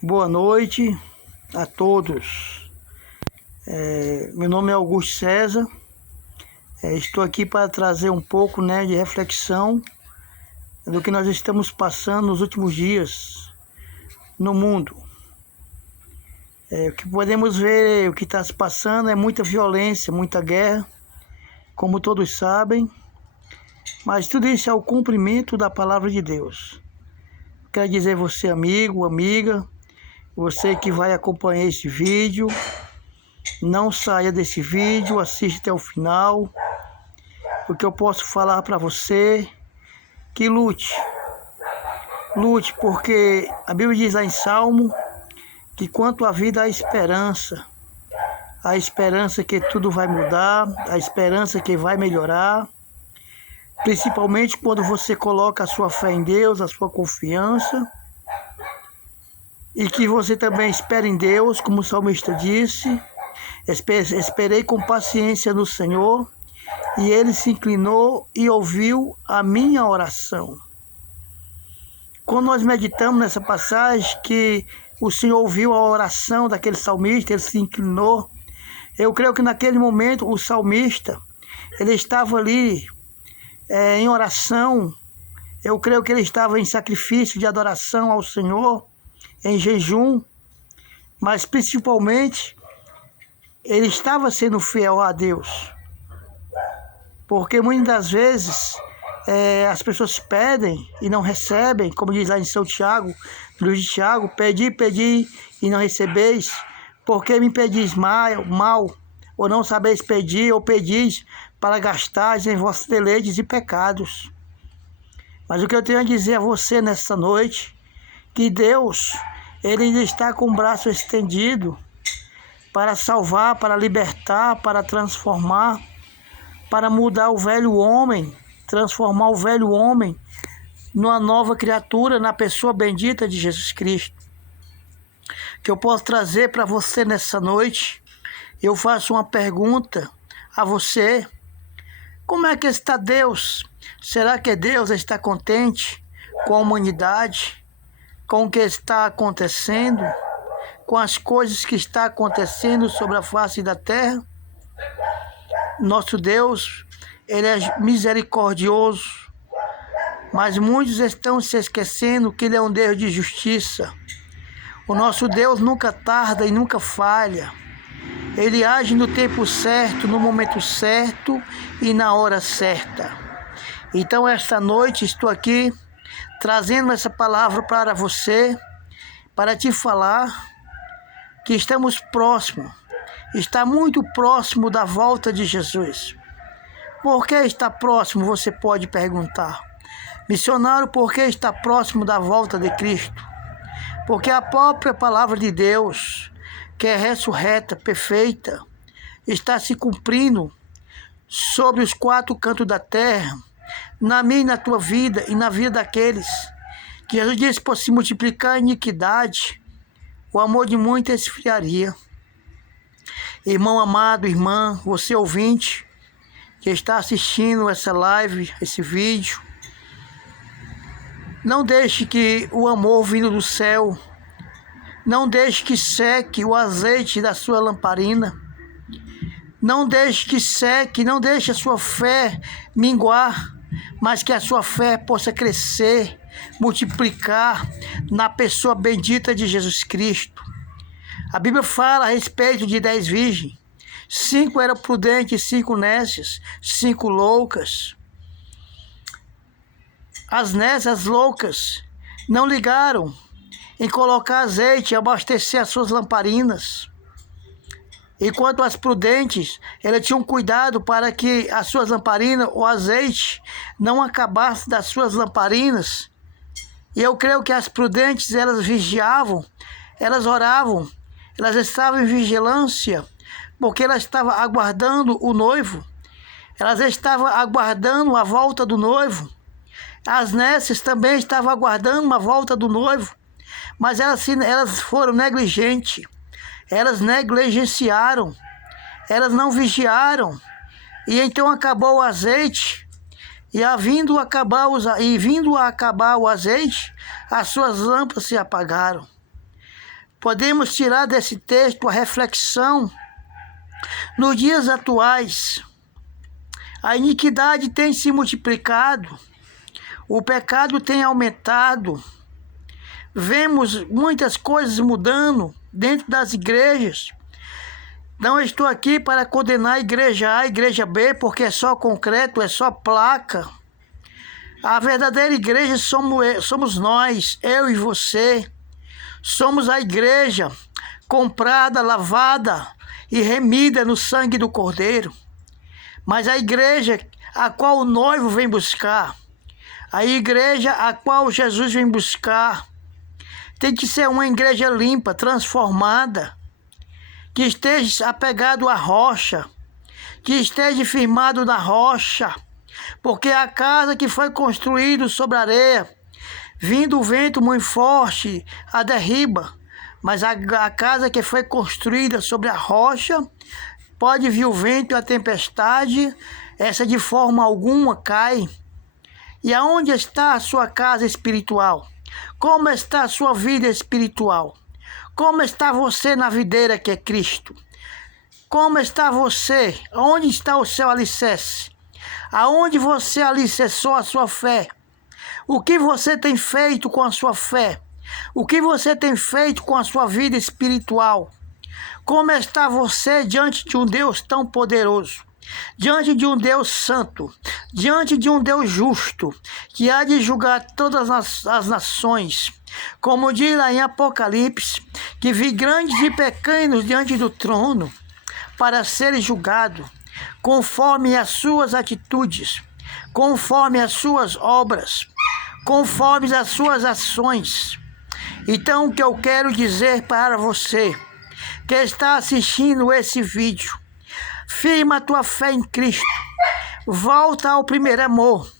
Boa noite a todos. Meu nome é Augusto César. Estou aqui para trazer um pouco de reflexão do que nós estamos passando nos últimos dias no mundo. O que podemos ver, o que está se passando é muita violência, muita guerra, como todos sabem, mas tudo isso é o cumprimento da palavra de Deus. Quero dizer você, amigo, amiga, você que vai acompanhar esse vídeo, não saia desse vídeo, assista até o final. O que eu posso falar para você, que lute, porque a Bíblia diz lá em Salmo que quanto à vida há esperança que tudo vai mudar, a esperança que vai melhorar, principalmente quando você coloca a sua fé em Deus, a sua confiança, e que você também espera em Deus, como o salmista disse: esperei com paciência no Senhor, e Ele se inclinou e ouviu a minha oração. Quando nós meditamos nessa passagem, que o Senhor ouviu a oração daquele salmista, Ele se inclinou, eu creio que naquele momento o salmista, ele estava ali em oração, eu creio que ele estava em sacrifício de adoração ao Senhor, em jejum, mas principalmente ele estava sendo fiel a Deus, porque muitas das vezes as pessoas pedem e não recebem, como diz lá em São Tiago, no livro de Tiago: pedi e não recebeis, porque me pedis mal, ou não sabeis pedir, ou pedis para gastar em vossos deleites e pecados. Mas o que eu tenho a dizer a você nesta noite, que Deus, Ele ainda está com o braço estendido para salvar, para libertar, para transformar, para mudar o velho homem, transformar o velho homem numa nova criatura, na pessoa bendita de Jesus Cristo. Que eu posso trazer para você nessa noite, eu faço uma pergunta a você: como é que está Deus? Será que Deus está contente com a humanidade, com o que está acontecendo, com as coisas que estão acontecendo sobre a face da terra? Nosso Deus, Ele é misericordioso, mas muitos estão se esquecendo que Ele é um Deus de justiça. O nosso Deus nunca tarda e nunca falha. Ele age no tempo certo, no momento certo e na hora certa. Então, esta noite estou aqui trazendo essa palavra para você, para te falar que estamos próximos, está muito próximo da volta de Jesus. Por que está próximo, você pode perguntar? Missionário, por que está próximo da volta de Cristo? Porque a própria palavra de Deus, que é ressurreta, perfeita, está se cumprindo sobre os quatro cantos da terra, na minha e na tua vida e na vida daqueles que Jesus disse: por se multiplicar a iniquidade, o amor de muitos esfriaria. Irmão amado, irmã, você ouvinte que está assistindo essa live, esse vídeo, não deixe que o amor vindo do céu, não deixe que seque o azeite da sua lamparina, não deixe que seque, não deixe a sua fé minguar, mas que a sua fé possa crescer, multiplicar na pessoa bendita de Jesus Cristo. A Bíblia fala a respeito de 10 virgens. 5 eram prudentes, 5 nécias, 5 loucas. As nécias, as loucas, não ligaram em colocar azeite e abastecer as suas lamparinas. Enquanto as prudentes, elas tinham cuidado para que as suas lamparinas, o azeite, não acabasse das suas lamparinas. E eu creio que as prudentes, elas vigiavam, elas oravam, elas estavam em vigilância, porque elas estavam aguardando o noivo, elas estavam aguardando a volta do noivo. As nécias também estavam aguardando a volta do noivo, mas elas foram negligentes, elas negligenciaram, elas não vigiaram, e então acabou o azeite, e vindo a acabar o azeite, as suas lâmpadas se apagaram. podemos tirar desse texto a reflexão. Nos dias atuais, a iniquidade tem se multiplicado, o pecado tem aumentado, vemos muitas coisas mudando dentro das igrejas. Não estou aqui para condenar a igreja A, a igreja B, porque é só concreto, é só placa. A verdadeira igreja somos nós, eu e você. Somos a igreja comprada, lavada e remida no sangue do Cordeiro. Mas a igreja a qual o noivo vem buscar, a igreja a qual Jesus vem buscar, tem que ser uma igreja limpa, transformada, que esteja apegado à rocha, que esteja firmado na rocha, porque a casa que foi construída sobre a areia, vindo o vento muito forte, a derriba, mas a casa que foi construída sobre a rocha, pode vir o vento e a tempestade, essa de forma alguma cai. E aonde está a sua casa espiritual? Como está a sua vida espiritual? Como está você na videira que é Cristo? Como está você? Onde está o seu alicerce? Aonde você alicerçou a sua fé? O que você tem feito com a sua fé? O que você tem feito com a sua vida espiritual? Como está você diante de um Deus tão poderoso? Diante de um Deus santo, diante de um Deus justo, que há de julgar todas as nações. Como diz lá em Apocalipse, que vi grandes e pequenos diante do trono, para serem julgados, conforme as suas atitudes, conforme as suas obras, conforme as suas ações. Então, o que eu quero dizer para você, que está assistindo esse vídeo, firma a tua fé em Cristo. Volta ao primeiro amor.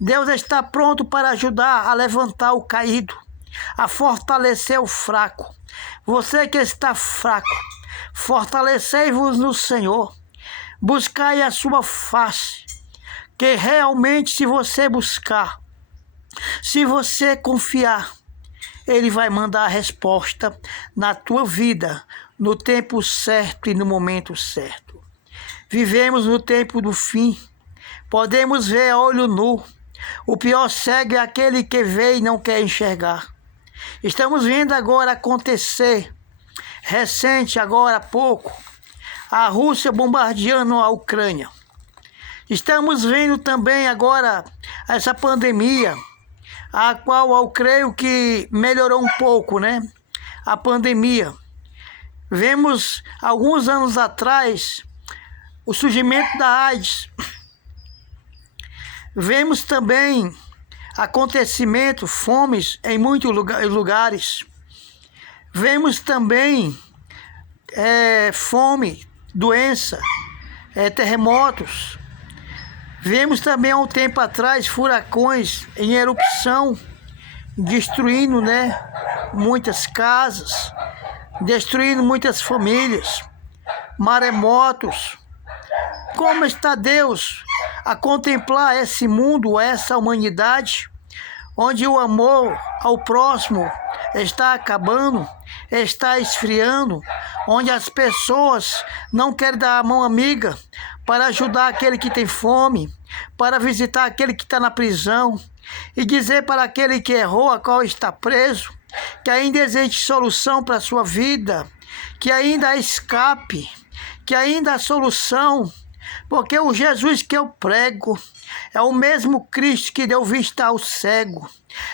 Deus está pronto para ajudar a levantar o caído, a fortalecer o fraco. Você que está fraco, fortalecei-vos no Senhor. Buscai a sua face, que realmente se você buscar, se você confiar, Ele vai mandar a resposta na tua vida, no tempo certo e no momento certo. Vivemos no tempo do fim. Podemos ver a olho nu. O pior cego é aquele que vê e não quer enxergar. Estamos vendo agora acontecer, recente, agora há pouco, a Rússia bombardeando a Ucrânia. Estamos vendo também agora essa pandemia, a qual eu creio que melhorou um pouco, né? A pandemia. Vemos alguns anos atrás o surgimento da AIDS. Vemos também acontecimento, fomes em muitos lugares. Vemos também fome, doença, terremotos. Vemos também há um tempo atrás furacões em erupção, destruindo, né, muitas casas, destruindo muitas famílias, maremotos. Como está Deus a contemplar esse mundo, essa humanidade, onde o amor ao próximo está acabando, está esfriando, onde as pessoas não querem dar a mão amiga para ajudar aquele que tem fome, para visitar aquele que está na prisão e dizer para aquele que errou, a qual está preso, que ainda existe solução para a sua vida, que ainda há escape, que ainda há solução, porque o Jesus que eu prego é o mesmo Cristo que deu vista ao cego,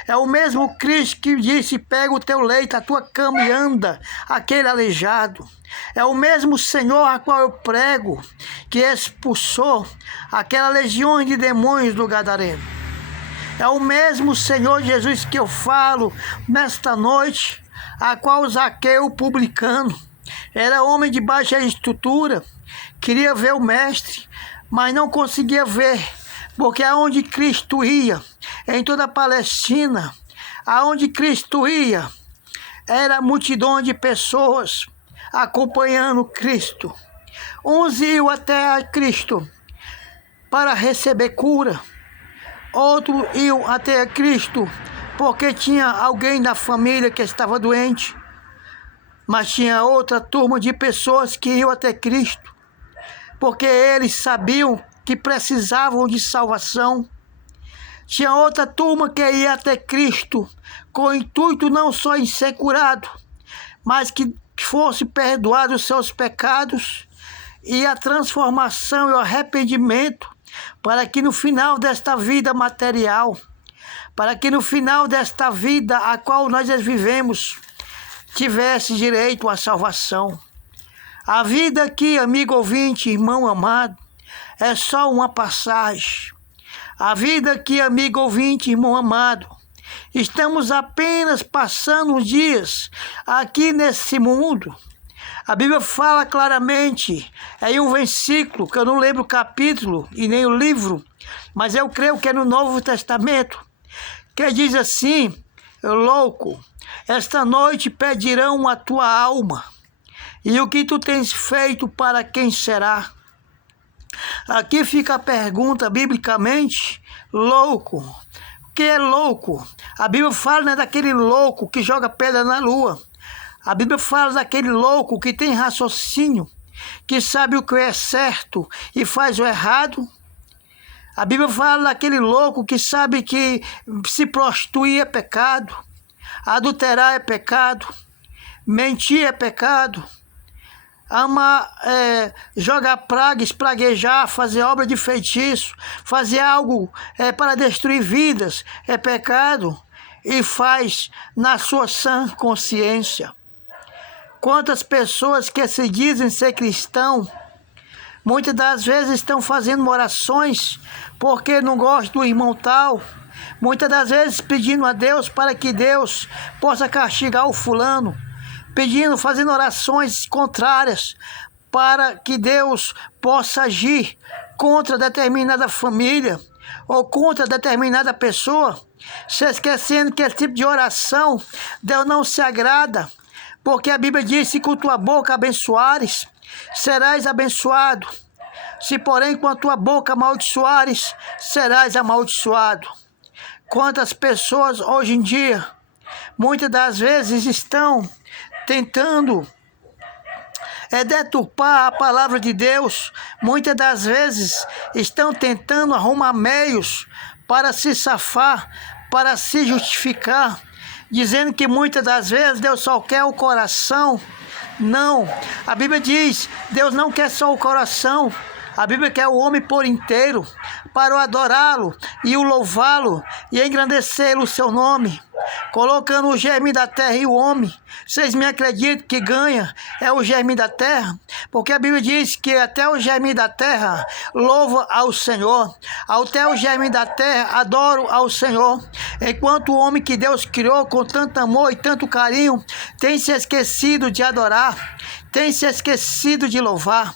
é o mesmo Cristo que disse: pega o teu leito, a tua cama e anda, aquele aleijado. É o mesmo Senhor a qual eu prego, que expulsou aquelas legiões de demônios do Gadareno. É o mesmo Senhor Jesus que eu falo nesta noite, a qual Zaqueu, publicano, era homem de baixa estrutura, queria ver o mestre, mas não conseguia ver, porque aonde Cristo ia, em toda a Palestina, aonde Cristo ia, era multidão de pessoas acompanhando Cristo. Uns iam até a Cristo para receber cura, outros iam até a Cristo porque tinha alguém da família que estava doente. Mas tinha outra turma de pessoas que iam até Cristo, porque eles sabiam que precisavam de salvação. Tinha outra turma que ia até Cristo com o intuito não só em ser curado, mas que fosse perdoado os seus pecados e a transformação e o arrependimento, para que no final desta vida material, para que no final desta vida a qual nós vivemos, tivesse direito à salvação. A vida aqui, amigo ouvinte, irmão amado, é só uma passagem. A vida aqui, amigo ouvinte, irmão amado, estamos apenas passando uns dias aqui nesse mundo. A Bíblia fala claramente, em um versículo, que eu não lembro o capítulo e nem o livro, mas eu creio que é no Novo Testamento, que diz assim: louco, esta noite pedirão a tua alma, e o que tu tens feito para quem será? Aqui fica a pergunta, biblicamente, louco. O que é louco? A Bíblia fala, né, daquele louco que joga pedra na lua. A Bíblia fala daquele louco que tem raciocínio, que sabe o que é certo e faz o errado. A Bíblia fala daquele louco que sabe que se prostituir é pecado, adulterar é pecado, mentir é pecado, jogar praga, espraguejar, fazer obra de feitiço, fazer algo para destruir vidas é pecado, e faz na sua sã consciência. Quantas pessoas que se dizem ser cristão, muitas das vezes estão fazendo orações porque não gostam do irmão tal, muitas das vezes pedindo a Deus para que Deus possa castigar o fulano, fazendo orações contrárias para que Deus possa agir contra determinada família ou contra determinada pessoa, se esquecendo que esse tipo de oração Deus não se agrada, porque a Bíblia diz: se com tua boca abençoares, serás abençoado, se porém com a tua boca amaldiçoares, serás amaldiçoado. Quantas pessoas hoje em dia, muitas das vezes estão tentando deturpar a palavra de Deus, muitas das vezes estão tentando arrumar meios para se safar, para se justificar, dizendo que muitas das vezes Deus só quer o coração. Não, a Bíblia diz: Deus não quer só o coração, a Bíblia quer o homem por inteiro, para o adorá-lo e o louvá-lo e engrandecer o seu nome, colocando o germe da terra e o homem. Vocês me acreditam que ganha é o germe da terra? Porque a Bíblia diz que até o germe da terra louva ao Senhor, até o germe da terra adoro ao Senhor, enquanto o homem que Deus criou com tanto amor e tanto carinho tem se esquecido de adorar, tem se esquecido de louvar,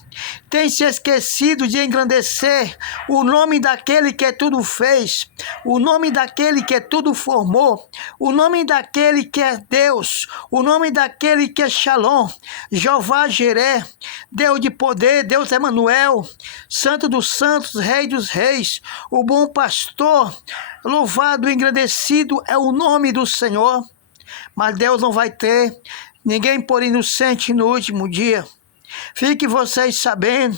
tem se esquecido de engrandecer o nome daquele que tudo fez, o nome daquele que tudo formou, o nome daquele que é Deus, o nome daquele que é Shalom, Jeová Jiré, Deus de poder, Deus Emanuel, Santo dos santos, Rei dos reis, o bom pastor. Louvado e engrandecido é o nome do Senhor. Mas Deus não vai ter ninguém por inocente no último dia. Fique vocês sabendo,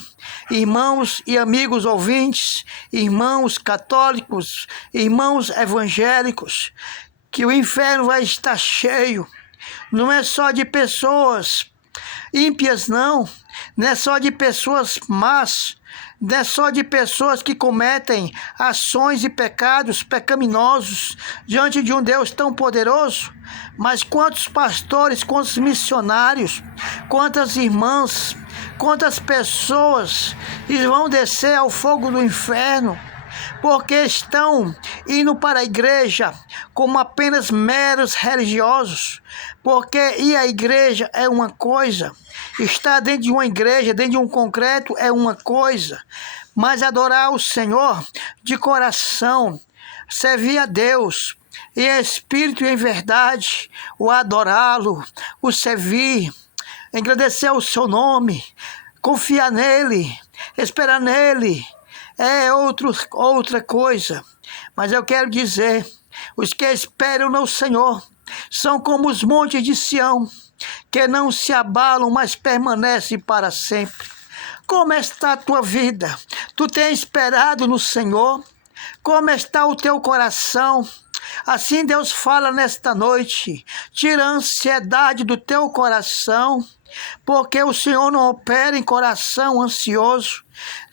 irmãos e amigos ouvintes, irmãos católicos, irmãos evangélicos, que o inferno vai estar cheio. Não é só de pessoas ímpias, não é só de pessoas más, não é só de pessoas que cometem ações e pecados pecaminosos diante de um Deus tão poderoso, mas quantos pastores, quantos missionários, quantas irmãs, quantas pessoas vão descer ao fogo do inferno, porque estão indo para a igreja como apenas meros religiosos, porque ir à igreja é uma coisa, estar dentro de uma igreja, dentro de um concreto é uma coisa, mas adorar o Senhor de coração, servir a Deus em espírito e em verdade, o adorá-lo, o servir, engrandecer o seu nome, confiar nele, esperar nele, é outra coisa. Mas eu quero dizer, os que esperam no Senhor são como os montes de Sião, que não se abalam, mas permanecem para sempre. Como está a tua vida? Tu tens esperado no Senhor? Como está o teu coração? Assim Deus fala nesta noite: tira a ansiedade do teu coração, porque o Senhor não opera em coração ansioso.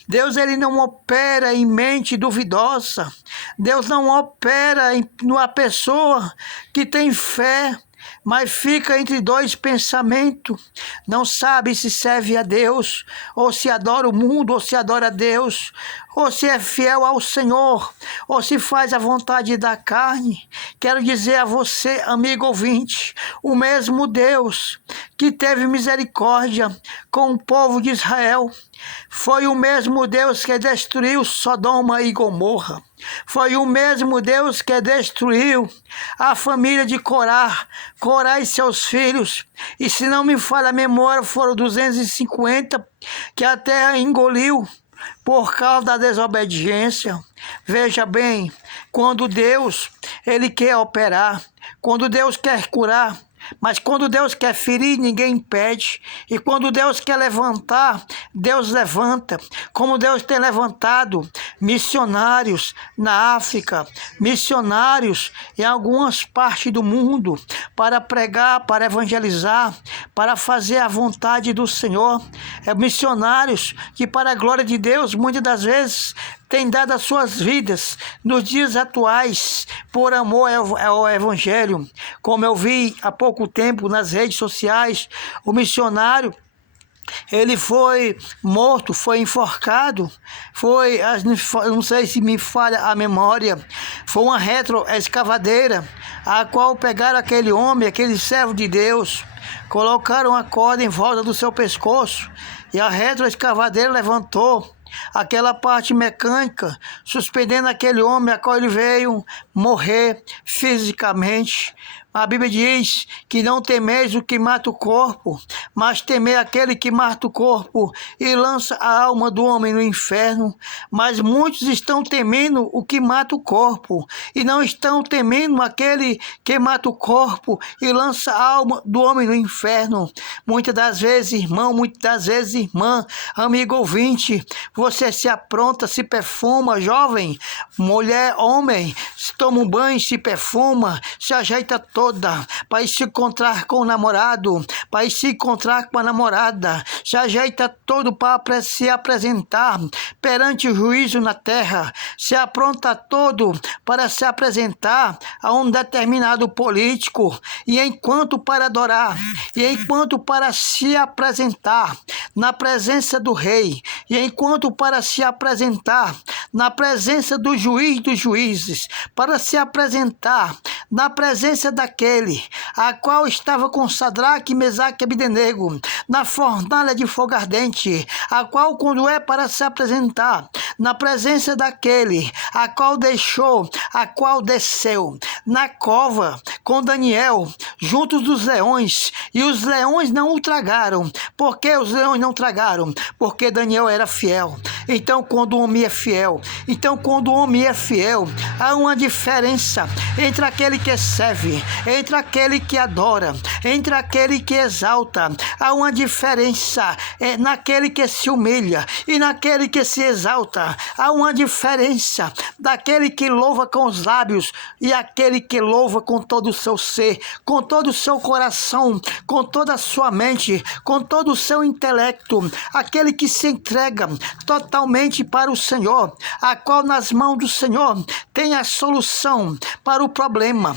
Deus, ele não opera em mente duvidosa. Deus não opera em uma pessoa que tem fé, mas fica entre dois pensamentos. Não sabe se serve a Deus, ou se adora o mundo, ou se adora a Deus, ou se é fiel ao Senhor, ou se faz a vontade da carne. Quero dizer a você, amigo ouvinte, o mesmo Deus que teve misericórdia com o povo de Israel foi o mesmo Deus que destruiu Sodoma e Gomorra. Foi o mesmo Deus que destruiu a família de Corá e seus filhos. E se não me falha a memória, foram 250 que a terra engoliu por causa da desobediência. Veja bem, quando Deus, ele quer operar, quando Deus quer curar, mas quando Deus quer ferir, ninguém impede. E quando Deus quer levantar, Deus levanta. Como Deus tem levantado missionários na África, missionários em algumas partes do mundo, para pregar, para evangelizar, para fazer a vontade do Senhor. Missionários que, para a glória de Deus, muitas das vezes tem dado as suas vidas nos dias atuais por amor ao Evangelho. Como eu vi há pouco tempo nas redes sociais, o missionário, ele foi morto, foi enforcado, não sei se me falha a memória, foi uma retroescavadeira, a qual pegaram aquele homem, aquele servo de Deus, colocaram a corda em volta do seu pescoço, e a retroescavadeira levantou aquela parte mecânica, suspendendo aquele homem a qual ele veio morrer fisicamente. A Bíblia diz que não temeis o que mata o corpo, mas temei aquele que mata o corpo e lança a alma do homem no inferno. Mas muitos estão temendo o que mata o corpo e não estão temendo aquele que mata o corpo e lança a alma do homem no inferno. Muitas das vezes, irmão, muitas das vezes, irmã, amigo ouvinte, você se apronta, se perfuma, jovem, mulher, homem, se toma um banho, se perfuma, se ajeita toda para ir se encontrar com o namorado, para ir se encontrar com a namorada, se ajeita todo para se apresentar perante o juízo na terra, se apronta todo para se apresentar a um determinado político, e enquanto para adorar, e enquanto para se apresentar na presença do rei, e enquanto para se apresentar na presença do juiz dos juízes, para se apresentar na presença daquele a qual estava com Sadraque, Mesaque e Abdenego na fornalha de fogo ardente, a qual, quando é para se apresentar na presença daquele a qual deixou, a qual desceu na cova com Daniel junto dos leões, e os leões não o tragaram. Por que os leões não tragaram? Porque Daniel era fiel. Então, quando o homem é fiel, há uma diferença entre aquele que serve, entre aquele que adora, entre aquele que exalta. Há uma diferença naquele que se humilha e naquele que se exalta. Há uma diferença daquele que louva com os lábios e aquele que louva com todo o seu ser, com todo o seu coração, com toda a sua mente, com todo o seu intelecto. Aquele que se entrega totalmente para o Senhor, a qual nas mãos do Senhor tem a solução para o problema.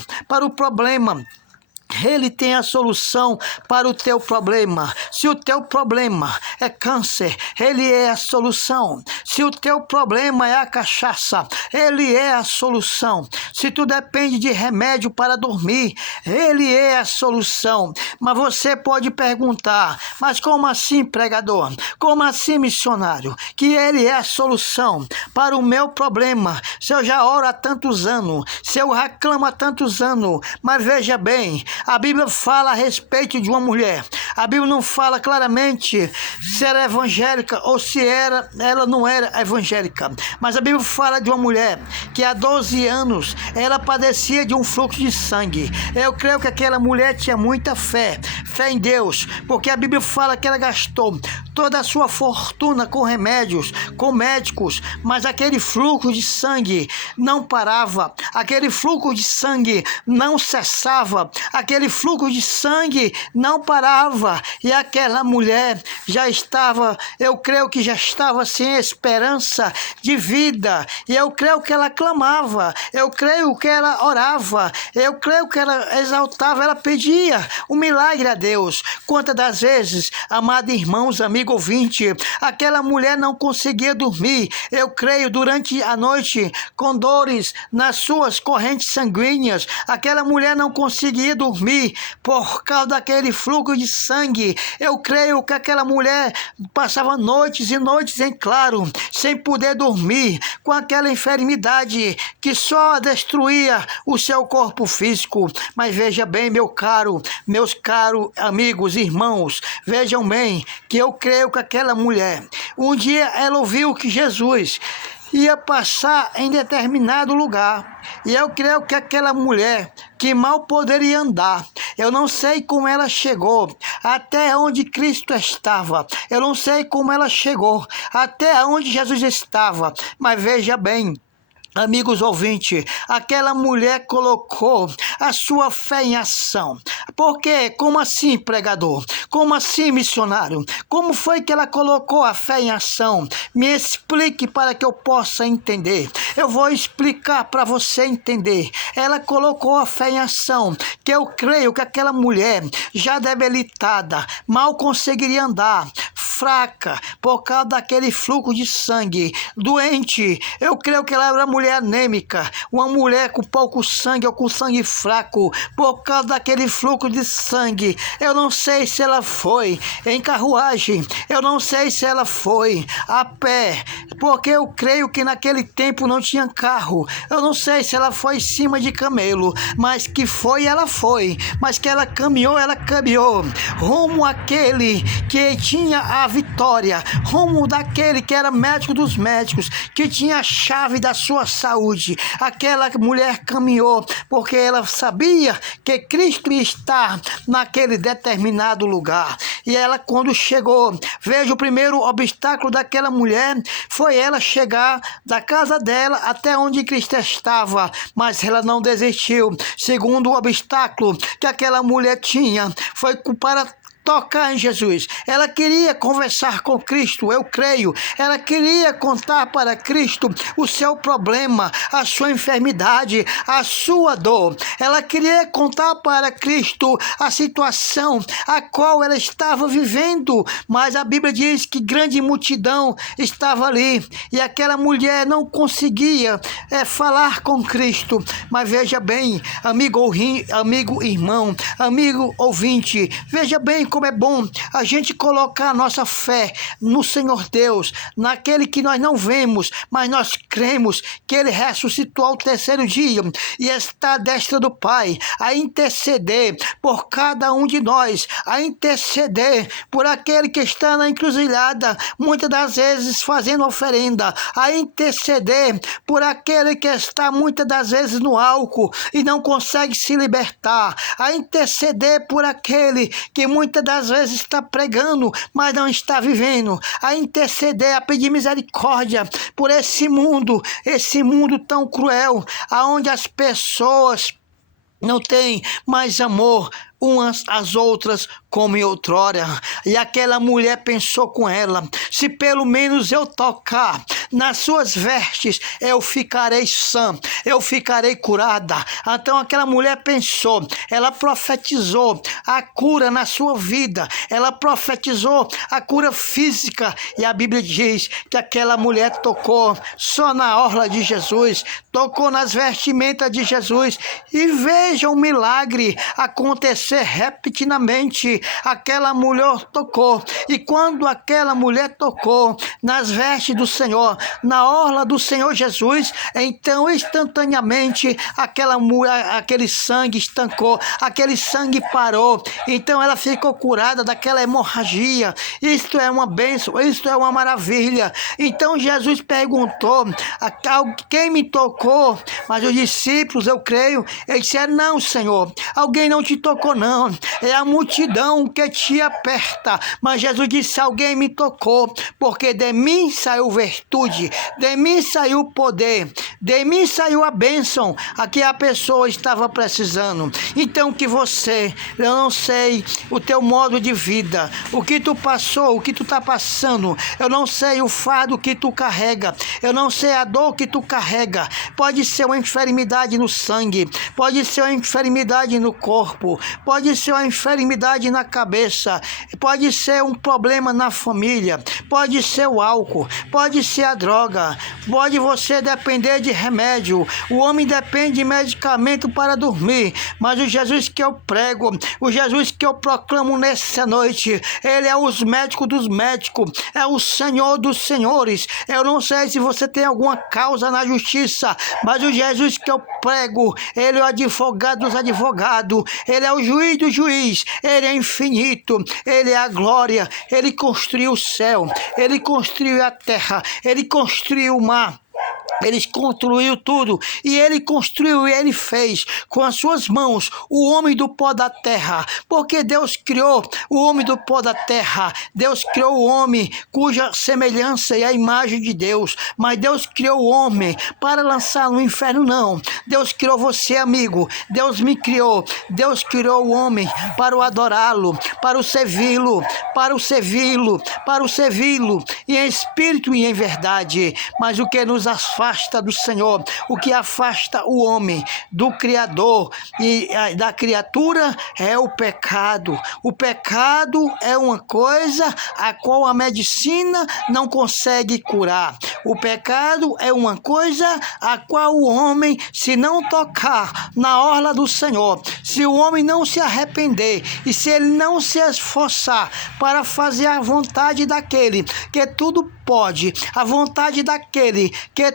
Ele tem a solução para o teu problema. Se o teu problema é câncer, ele é a solução. Se o teu problema é a cachaça, ele é a solução. Se tu depende de remédio para dormir, ele é a solução. Mas você pode perguntar, mas como assim, pregador? Como assim, missionário? Que ele é a solução para o meu problema. Se eu já oro há tantos anos, se eu reclamo há tantos anos, mas veja bem, a Bíblia fala a respeito de uma mulher. A Bíblia não fala claramente se era evangélica ou se ela não era evangélica. Mas a Bíblia fala de uma mulher que há 12 anos ela padecia de um fluxo de sangue. Eu creio que aquela mulher tinha muita fé. fé em Deus, porque a Bíblia fala que ela gastou toda a sua fortuna com remédios, com médicos, mas aquele fluxo de sangue não parava, aquele fluxo de sangue não cessava, aquele fluxo de sangue não parava, e aquela mulher já estava, eu creio que já estava sem esperança de vida, e eu creio que ela clamava, eu creio que ela orava, eu creio que ela exaltava, ela pedia um milagre a Deus. Quantas das vezes, amados irmãos, amigo ouvinte, aquela mulher não conseguia dormir, eu creio, durante a noite, com dores nas suas correntes sanguíneas, aquela mulher não conseguia dormir por causa daquele fluxo de sangue. Eu creio que aquela mulher passava noites e noites em claro, sem poder dormir, com aquela enfermidade que só destruía o seu corpo físico. Mas veja bem, meus caros amigos, irmãos, vejam bem que eu creio que aquela mulher, um dia ela ouviu que Jesus ia passar em determinado lugar, e eu creio que aquela mulher que mal poderia andar, eu não sei como ela chegou até onde Cristo estava, eu não sei como ela chegou até onde Jesus estava, mas veja bem, amigos ouvintes, aquela mulher colocou a sua fé em ação. Porque, como assim, pregador? Como assim, missionário? Como foi que ela colocou a fé em ação? Me explique para que eu possa entender. Eu vou explicar para você entender. Ela colocou a fé em ação, que eu creio que aquela mulher, já debilitada, mal conseguiria andar, fraca, por causa daquele fluxo de sangue, doente. Eu creio que ela era uma mulher anêmica, uma mulher com pouco sangue ou com sangue fraco, por causa daquele fluxo de sangue. Eu não sei se ela foi em carruagem, eu não sei se ela foi a pé, porque eu creio que naquele tempo não tinha carro. Eu não sei se ela foi em cima de camelo, mas que foi, ela foi. Mas que ela caminhou rumo àquele que tinha a vitória, rumo daquele que era médico dos médicos, que tinha a chave da sua saúde. Aquela mulher caminhou porque ela sabia que Cristo ia estar naquele determinado lugar. E ela, quando chegou, veja, o primeiro obstáculo daquela mulher foi ela chegar da casa dela até onde Cristo estava, mas ela não desistiu. Segundo obstáculo que aquela mulher tinha foi para tocar em Jesus. Ela queria conversar com Cristo, eu creio. Ela queria contar para Cristo o seu problema, a sua enfermidade, a sua dor. Ela queria contar para Cristo a situação a qual ela estava vivendo. Mas a Bíblia diz que grande multidão estava ali e aquela mulher não conseguia falar com Cristo. Mas veja bem, amigo irmão, amigo ouvinte, veja bem como é bom a gente colocar a nossa fé no Senhor Deus, naquele que nós não vemos, mas nós cremos que Ele ressuscitou ao terceiro dia e está à destra do Pai, a interceder por cada um de nós, a interceder por aquele que está na encruzilhada, muitas das vezes fazendo oferenda, a interceder por aquele que está muitas das vezes no álcool e não consegue se libertar, a interceder por aquele que muitas das vezes está pregando, mas não está vivendo, a interceder, a pedir misericórdia por esse mundo tão cruel, aonde as pessoas não têm mais amor umas às outras como em outrora. E aquela mulher pensou com ela: se pelo menos eu tocar nas suas vestes, eu ficarei sã, eu ficarei curada. Então aquela mulher pensou, ela profetizou a cura na sua vida, ela profetizou a cura física, e a Bíblia diz que aquela mulher tocou só na orla de Jesus, tocou nas vestimentas de Jesus, e veja o milagre acontecer repentinamente. Aquela mulher tocou, e quando aquela mulher tocou nas vestes do Senhor, na orla do Senhor Jesus, então instantaneamente aquele sangue estancou, aquele sangue parou, então ela ficou curada daquela hemorragia. Isto é uma bênção, isto é uma maravilha. Então Jesus perguntou: quem me tocou? Mas os discípulos, eu creio, eles disseram: não, Senhor, alguém não te tocou não, é a multidão que te aperta. Mas Jesus disse: alguém me tocou, porque de mim saiu virtude, de mim saiu poder, de mim saiu a bênção a que a pessoa estava precisando. Então que você, eu não sei o teu modo de vida, o que tu passou, o que tu está passando, eu não sei o fardo que tu carrega, eu não sei a dor que tu carrega. Pode ser uma enfermidade no sangue, pode ser uma enfermidade no corpo, pode ser uma enfermidade na cabeça, pode ser um problema na família, pode ser o álcool, pode ser a droga, pode você depender de remédio. O homem depende de medicamento para dormir, mas o Jesus que eu prego, o Jesus que eu proclamo nessa noite, ele é os médicos dos médicos, é o Senhor dos senhores. Eu não sei se você tem alguma causa na justiça, mas o Jesus que eu prego, ele é o advogado dos advogados, ele é o juiz do juiz, ele é infinito, ele é a glória, ele construiu o céu, ele construiu a terra, ele construiu o mar. Ele construiu tudo, e ele construiu e ele fez com as suas mãos o homem do pó da terra, porque Deus criou o homem do pó da terra. Deus criou o homem cuja semelhança é a imagem de Deus, mas Deus criou o homem para lançar no inferno, não. Deus criou você, amigo, Deus me criou, Deus criou o homem para o adorá-lo, para o servi-lo, para o servi-lo, para o servi-lo, e em espírito e em verdade. Mas o que nos afasta do Senhor, o que afasta o homem do Criador e da criatura é o pecado. O pecado é uma coisa a qual a medicina não consegue curar. O pecado é uma coisa a qual o homem, se não tocar na orla do Senhor, se o homem não se arrepender e se ele não se esforçar para fazer a vontade daquele que tudo pode, a vontade daquele que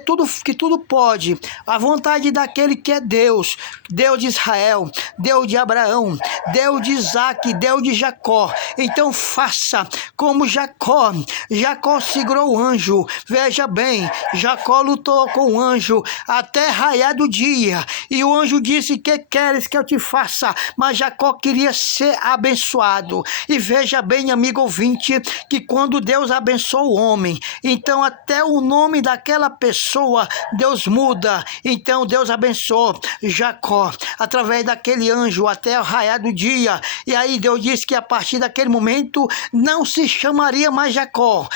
tudo pode, a vontade daquele que é Deus, Deus de Israel, Deus de Abraão, Deus de Isaac, Deus de Jacó. Então faça como Jacó. Jacó segurou o anjo. Veja bem, Jacó lutou com o anjo até raiar do dia, e o anjo disse: que queres que eu te faça? Mas Jacó queria ser abençoado. E veja bem, amigo ouvinte, que quando Deus abençoa o homem, então até o nome daquela pessoa Deus muda. Então Deus abençoou Jacó através daquele anjo até o raiar do dia, e aí Deus disse que a partir daquele momento não se chamaria mais Jacó,